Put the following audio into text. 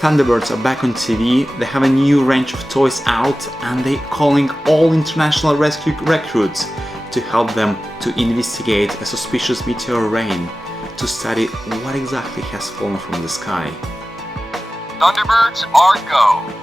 Thunderbirds are back on TV, they have a new range of toys out and they're calling all international rescue recruits to help them to investigate a suspicious meteor rain, to study what exactly has fallen from the sky. Thunderbirds Are Go.